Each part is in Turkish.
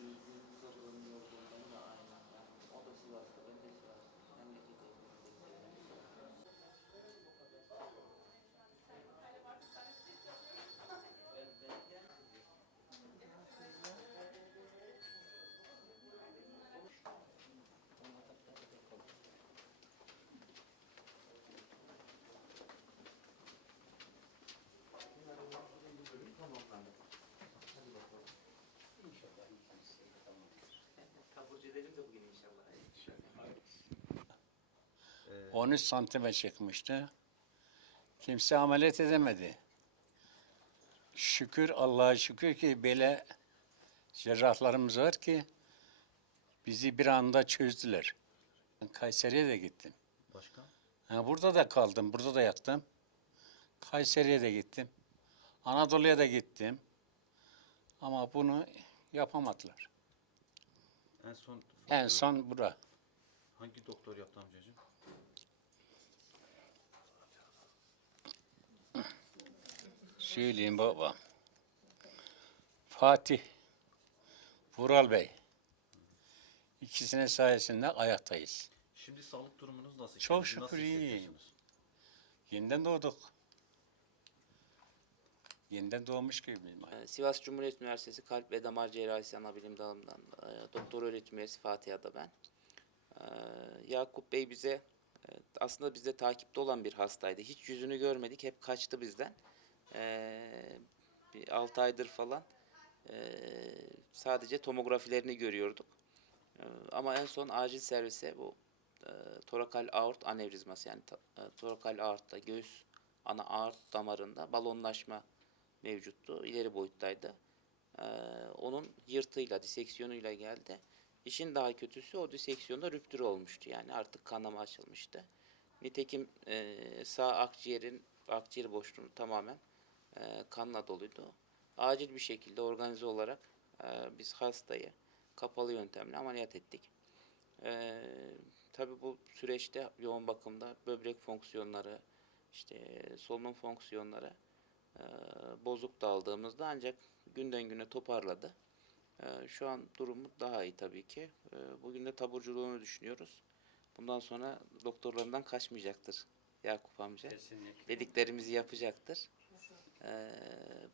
Sizin sorduğunuz yolculuğunda aynı. Yani o da Sivas'ta. Ben edelim de bugün inşallah. 13 santime çıkmıştı. Kimse ameliyat edemedi. Şükür Allah'a şükür ki böyle cerrahlarımız var ki bizi bir anda çözdüler. Kayseri'ye de gittim. Başka? Ha, burada da kaldım, burada da yattım. Kayseri'ye de gittim. Anadolu'ya da gittim. Ama bunu yapamadılar. En son En son bura. hangi doktor yaptı amcacığım? Söyleyeyim baba. Fatih, Vural Bey. İkisinin sayesinde ayaktayız. Şimdi sağlık durumunuz nasıl? Çok Kendinizi şükür nasıl hissediyorsunuz? Yeniden doğduk. Yeniden doğmuş gibiyim. Ee, Sivas Cumhuriyet Üniversitesi Kalp ve Damar Cerrahisi Anabilim Dalımından e, doktor öğretim üyesi Fatih Ada ben. Ee, Yakup Bey bize e, aslında bizde takipte olan bir hastaydı. Hiç yüzünü görmedik. Hep kaçtı bizden. Ee, bir 6 aydır falan e, sadece tomografilerini görüyorduk. Ama en son acil servise bu torakal aort anevrizması yani torakal aortta göğüs ana aort damarında balonlaşma mevcuttu. İleri boyuttaydı. Ee, onun yırtığıyla, diseksiyonuyla geldi. İşin daha kötüsü o diseksiyonda rüptür olmuştu. Yani artık kanama açılmıştı. Nitekim e, sağ akciğerin akciğer boşluğu tamamen e, kanla doluydu. Acil bir şekilde organize olarak e, biz hastayı kapalı yöntemle ameliyat ettik. E, tabii bu süreçte yoğun bakımda böbrek fonksiyonları, işte solunum fonksiyonları e, bozuk da aldığımızda ancak günden güne toparladı. E, şu an durumu daha iyi tabii ki. E, bugün de taburculuğunu düşünüyoruz. Bundan sonra doktorlarından kaçmayacaktır Yakup amca. Kesinlikle. Dediklerimizi yapacaktır. E,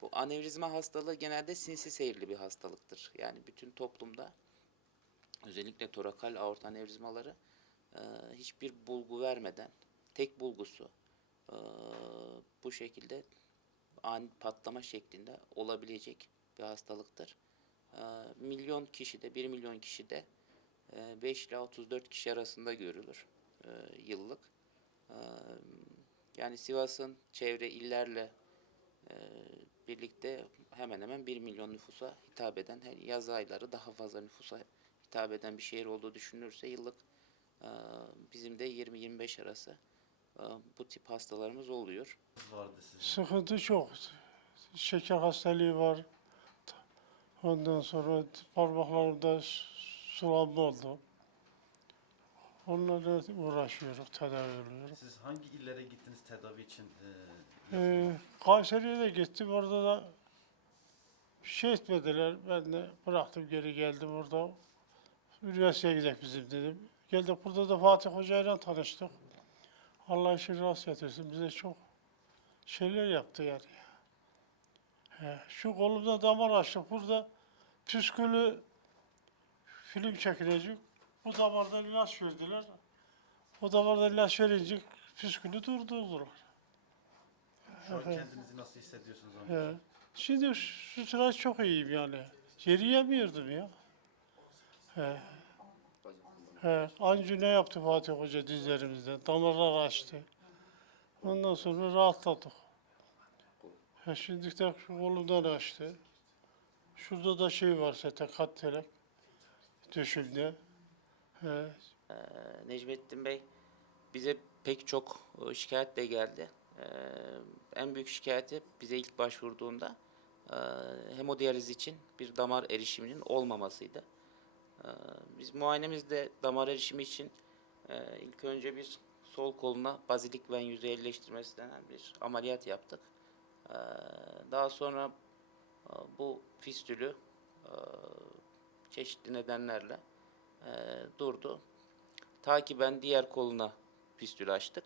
bu anevrizma hastalığı genelde sinsi seyirli bir hastalıktır. Yani bütün toplumda özellikle torakal aort anevrizmaları e, hiçbir bulgu vermeden tek bulgusu e, bu şekilde ani patlama şeklinde olabilecek bir hastalıktır. E, milyon kişide, 1 milyon kişide e, 5 ile 34 kişi arasında görülür e, yıllık. E, yani Sivas'ın çevre illerle e, birlikte hemen hemen 1 milyon nüfusa hitap eden, yaz ayları daha fazla nüfusa hitap eden bir şehir olduğu düşünülürse yıllık e, bizim de 20-25 arası bu tip hastalarımız oluyor. Vardı sizin. Sıkıntı çok. Şeker hastalığı var. Ondan sonra parmaklarımda sulanma oldu. Onlarla uğraşıyoruz, tedavi oluyoruz. Siz hangi illere gittiniz tedavi için? E, Ee, Kayseri'ye de gittim, orada da bir şey etmediler. Ben de bıraktım, geri geldim orada. Üniversiteye gidelim bizim dedim. Geldik burada da Fatih Hoca ile tanıştık. Allah işini rast getirsin. Bize çok şeyler yaptı yani. He, şu kolumda damar açtık. Burada püskülü film çekilecek. Bu damardan ilaç verdiler. O damardan ilaç verince püskülü durdurdular. şu an kendinizi nasıl hissediyorsunuz? He. Şimdi şu sıra çok iyiyim yani. Yürüyemiyordum ya. He. He. Anca ne yaptı Fatih Hoca dizlerimizde? Damarlar açtı. Ondan sonra rahatladık. He, şimdi de kolumdan açtı. Şurada da şey var zaten kat telek. He. Ee, Necmettin Bey bize pek çok e, şikayet de geldi. Ee, en büyük şikayeti bize ilk başvurduğunda e, hemodiyaliz için bir damar erişiminin olmamasıydı. Ee, biz muayenemizde damar erişimi için e, ilk önce bir sol koluna bazilik ven yüzey elleştirmesi denen bir ameliyat yaptık. Ee, daha sonra e, bu fistülü e, çeşitli nedenlerle durdu. Takiben diğer koluna pistül açtık.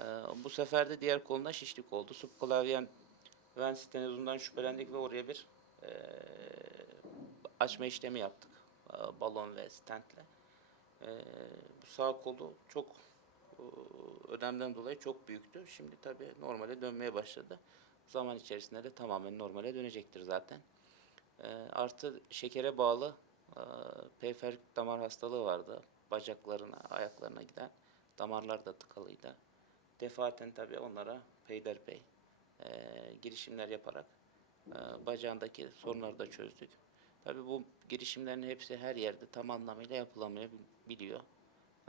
Ee, bu sefer de diğer koluna şişlik oldu. Subklavyen ven stenozundan şüphelendik ve oraya bir açma işlemi yaptık. E, balon ve stentle. E, bu sağ kolu çok e, önemden dolayı çok büyüktü. Şimdi tabii normale dönmeye başladı. Zaman içerisinde de tamamen normale dönecektir zaten. E, artı şekere bağlı e, periferik damar hastalığı vardı. Bacaklarına, ayaklarına giden damarlar da tıkalıydı. Defaten tabii onlara peyderpey e, girişimler yaparak e, bacağındaki sorunları da çözdük. Tabii bu girişimlerin hepsi her yerde tam anlamıyla yapılamayabiliyor.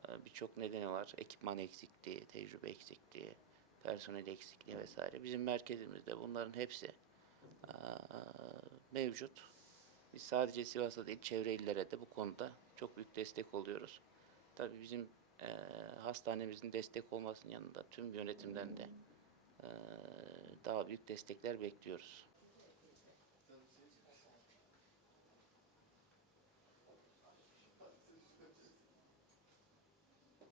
E, Birçok nedeni var. Ekipman eksikliği, tecrübe eksikliği, personel eksikliği vesaire. Bizim merkezimizde bunların hepsi e, mevcut. Biz sadece Sivas'ta değil, çevre illere de bu konuda çok büyük destek oluyoruz. Tabii bizim e, hastanemizin destek olmasının yanında tüm yönetimden de e, daha büyük destekler bekliyoruz.